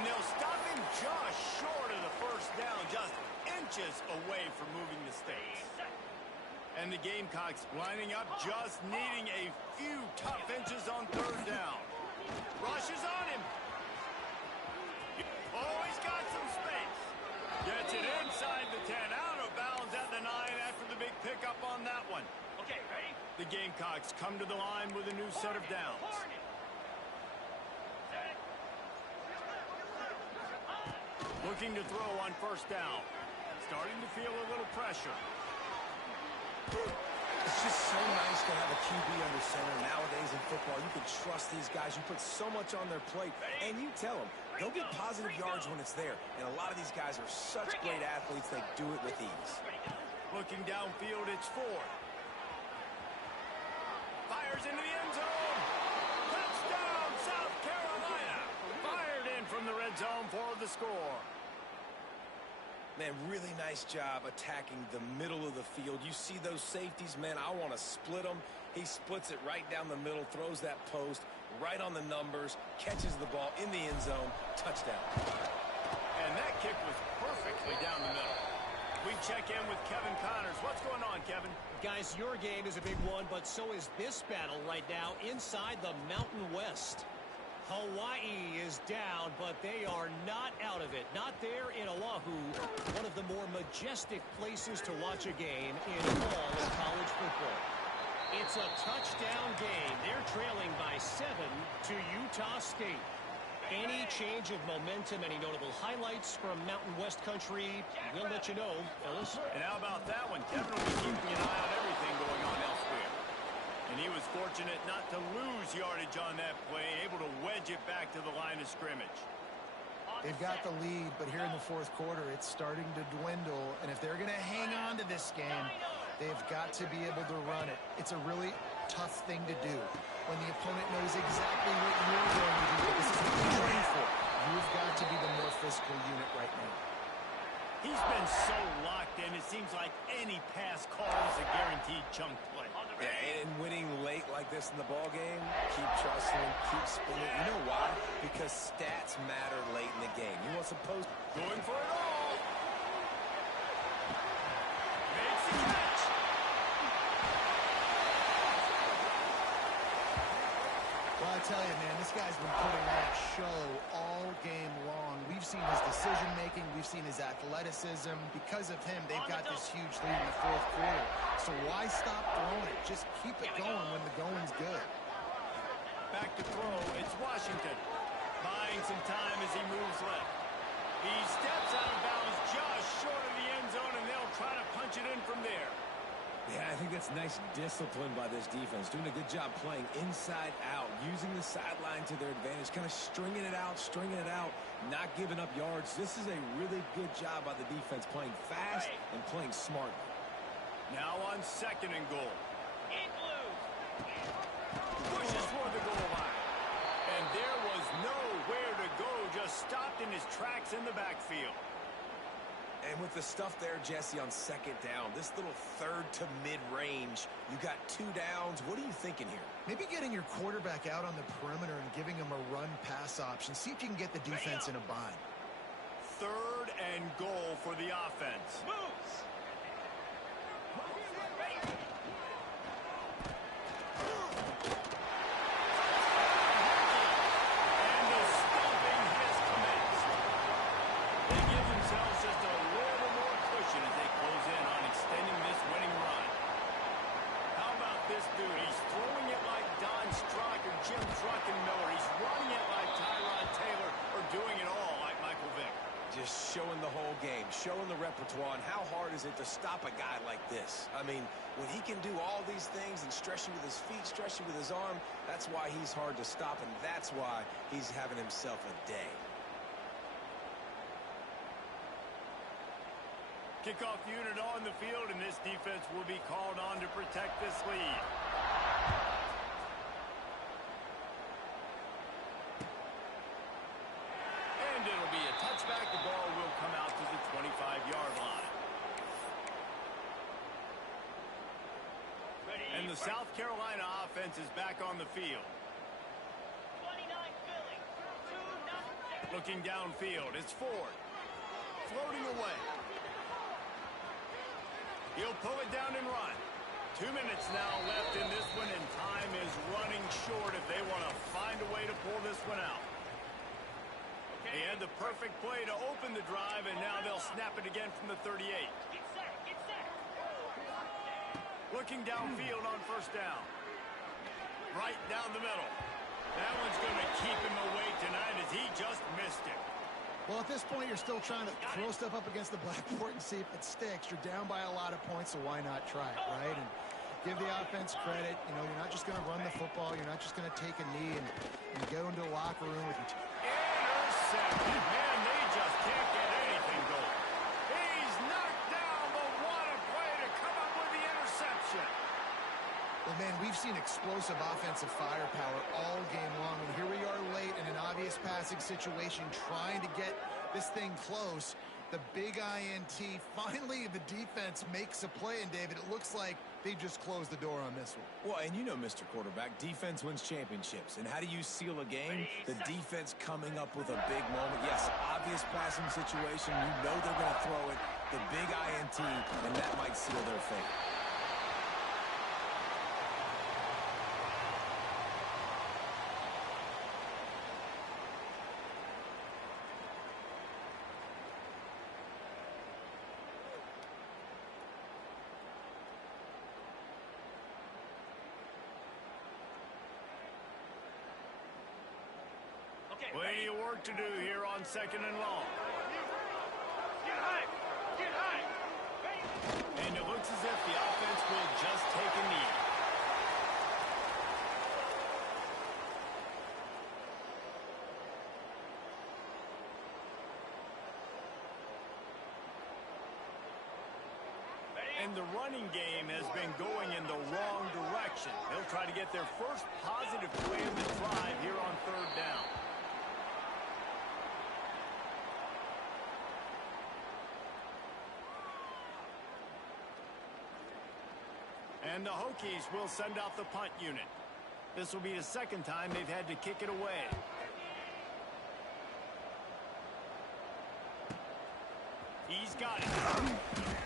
And they'll stop him just short of the first down, just inches away from moving the stakes. And the Gamecocks lining up, just needing a few tough inches on third down. Rushes on him. Oh, he's got some space. Gets it inside the 10, out of bounds at the 9 after the big pickup on that one. Okay, ready? The Gamecocks come to the line with a new set of downs. Looking to throw on first down. Starting to feel a little pressure. It's just so nice to have a QB under center. Nowadays in football, you can trust these guys. You put so much on their plate, and you tell them, they'll get positive yards when it's there. And a lot of these guys are such great athletes, they do it with ease. Looking downfield, it's Ford. Fires into the end zone. Touchdown, South Carolina. Fired in from the red zone for the score. Man, really nice job attacking the middle of the field. You see those safeties, man, I want to split them. He splits it right down the middle, throws that post, right on the numbers, catches the ball in the end zone, touchdown. And that kick was perfectly down the middle. We check in with Kevin Connors. What's going on, Kevin? Guys, your game is a big one, but so is this battle right now inside the Mountain West. Hawaii is down, but they are not out of it. Not there in Oahu, one of the more majestic places to watch a game in all of college football. It's a touchdown game. They're trailing by 7 to Utah State. Any change of momentum, any notable highlights from Mountain West country, we'll let you know, fellas. And how about that one? Kevin will be keeping an eye on everything going on elsewhere. And he was fortunate not to lose yardage on that play, able to wedge it back to the line of scrimmage. They've got the lead, but here in the fourth quarter, it's starting to dwindle. And if they're going to hang on to this game, they've got to be able to run it. It's a really tough thing to do when the opponent knows exactly what you're going to do. But this is what you train for. You've got to be the more physical unit right now. He's been so locked in, it seems like any pass call is a guaranteed chunk play. Yeah, and winning late like this in the ball game, keep trusting, keep spinning. You know why? Because stats matter late in the game. You want some post? Going for it all. Makes the catch. Well, I tell you, man, this guy's been putting on a show all game long. We've seen his decision-making. We've seen his athleticism. Because of him, they've got this huge lead in the fourth quarter. So why stop throwing it? Just keep it going when the going's good. Back to throw. It's Washington. Buying some time as he moves left. He steps out of bounds just short of the end zone, and they'll try to punch it in from there. Yeah, I think that's nice discipline by this defense. Doing a good job playing inside out, using the sideline to their advantage, kind of stringing it out, not giving up yards. This is a really good job by the defense, playing fast and playing smart. Now on second and goal. Pushes for the goal line. And there was nowhere to go, just stopped in his tracks in the backfield. And with the stuff there, Jesse, on second down, this little third to mid-range, you got 2 downs. What are you thinking here? Maybe getting your quarterback out on the perimeter and giving him a run-pass option. See if you can get the defense in a bind. Third and goal for the offense. Moves. And the stomping has commenced. They give themselves just a little more cushion as they close in on extending this winning run. How about this dude? He's throwing it like Don Strock or Jim Truckenmiller. He's running it like Tyrod Taylor, or doing it all like Michael Vick. Just showing the whole game, showing the repertoire, and how hard is it to stop a guy like this? I mean, when he can do all these things and stretch you with his feet, stretch you with his arm, that's why he's hard to stop, and that's why he's having himself a day. Kickoff unit on the field, and this defense will be called on to protect this lead. And it'll be a touchback. The ball will come out to the 25-yard line. And the South Carolina offense is back on the field. 29 Philly. 2-0. Looking downfield, it's Ford. Floating away. He'll pull it down and run. 2 minutes now left in this one, and time is running short if they want to find a way to pull this one out. They had the perfect play to open the drive, and now they'll snap it again from the 38. Get set. Get set. Looking downfield on first down. Right down the middle. That one's going to keep him away tonight as he just missed it. Well, at this point, you're still trying to throw stuff up against the blackboard and see if it sticks. You're down by a lot of points, so why not try it, right? And give the offense credit. You know, you're not just going to run the football. You're not just going to take a knee and go into the locker room with your Intercepted. Man, they just can't get anything going. He's knocked down, but what a play to come up with the interception. Well, man, we've seen explosive offensive firepower all game long, and here we are late in an obvious passing situation trying to get this thing close. The big INT. Finally, the defense makes a play, and David, it looks like they just closed the door on this one. Well, and you know, Mr. Quarterback, defense wins championships. And how do you seal a game? The defense coming up with a big moment. Yes, obvious passing situation. You know they're going to throw it. The big INT, and that might seal their fate. Plenty of work to do here on second and long. Get high. Get high. And it looks as if the offense will just take a knee. And the running game has been going in the wrong direction. They'll try to get their first positive play of the drive here on third down. And the Hokies will send out the punt unit. This will be the second time they've had to kick it away. He's got it.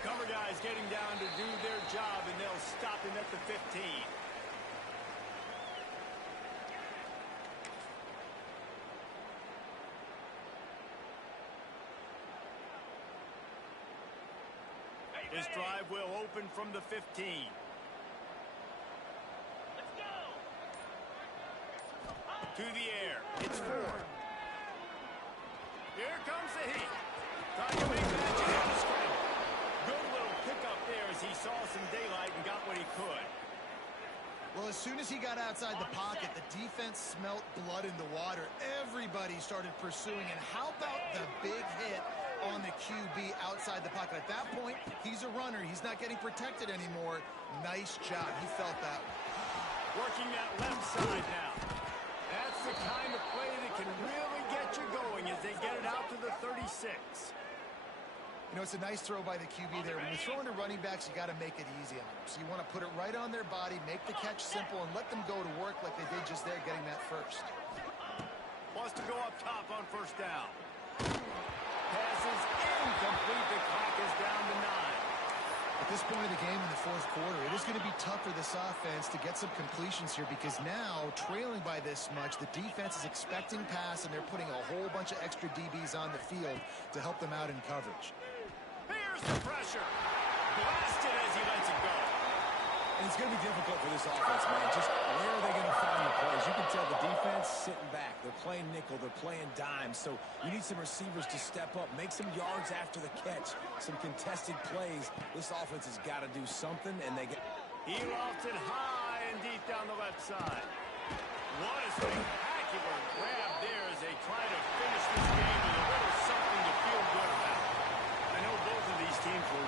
Cover guys getting down to do their job, and they'll stop him at the 15. This drive will open from the 15. Let's go. To the air. It's Ford. Here comes the heat. Trying to make that ahead of scramble. Good little pickup there as he saw some daylight and got what he could. Well, as soon as he got outside the pocket, the defense smelt blood in the water. Everybody started pursuing. And how about the big hit on the QB outside the pocket? At that point, he's a runner. He's not getting protected anymore. Nice job. He felt that one. Working that left side now. That's the kind of play that can really get you going as they get it out to the 36. You know, it's a nice throw by the QB there. When you're throwing to running backs, you got to make it easy on them. So you want to put it right on their body, make the catch simple, and let them go to work like they did just there, getting that first. Wants to go up top on first down. Pass is incomplete. The clock is down to 9. At this point of the game in the fourth quarter, it is going to be tough for this offense to get some completions here because now, trailing by this much, the defense is expecting pass, and they're putting a whole bunch of extra DBs on the field to help them out in coverage. Here's the pressure. Blasted as he lets it go. And it's going to be difficult for this offense, man. Just where are they going to find the plays? You can tell the defense sitting back. They're playing nickel. They're playing dime. So you need some receivers to step up, make some yards after the catch, some contested plays. This offense has got to do something, and they get... He lofts it high and deep down the left side. What a spectacular grab there as they try to finish this game with a little something to feel good about. I know both of these teams were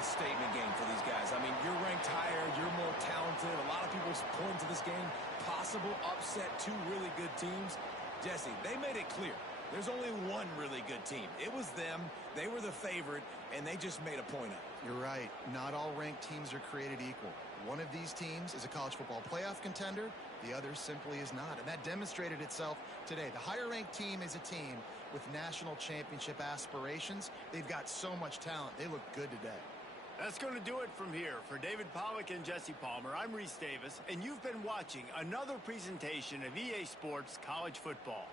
big statement game for these guys. I mean, you're ranked higher, you're more talented. A lot of people point to this game. Possible upset, two really good teams. Jesse, they made it clear. There's only one really good team. It was them. They were the favorite, and they just made a point of it. You're right. Not all ranked teams are created equal. One of these teams is a college football playoff contender. The other simply is not. And that demonstrated itself today. The higher-ranked team is a team with national championship aspirations. They've got so much talent. They look good today. That's going to do it from here. For David Pollack and Jesse Palmer, I'm Reese Davis, and you've been watching another presentation of EA Sports College Football.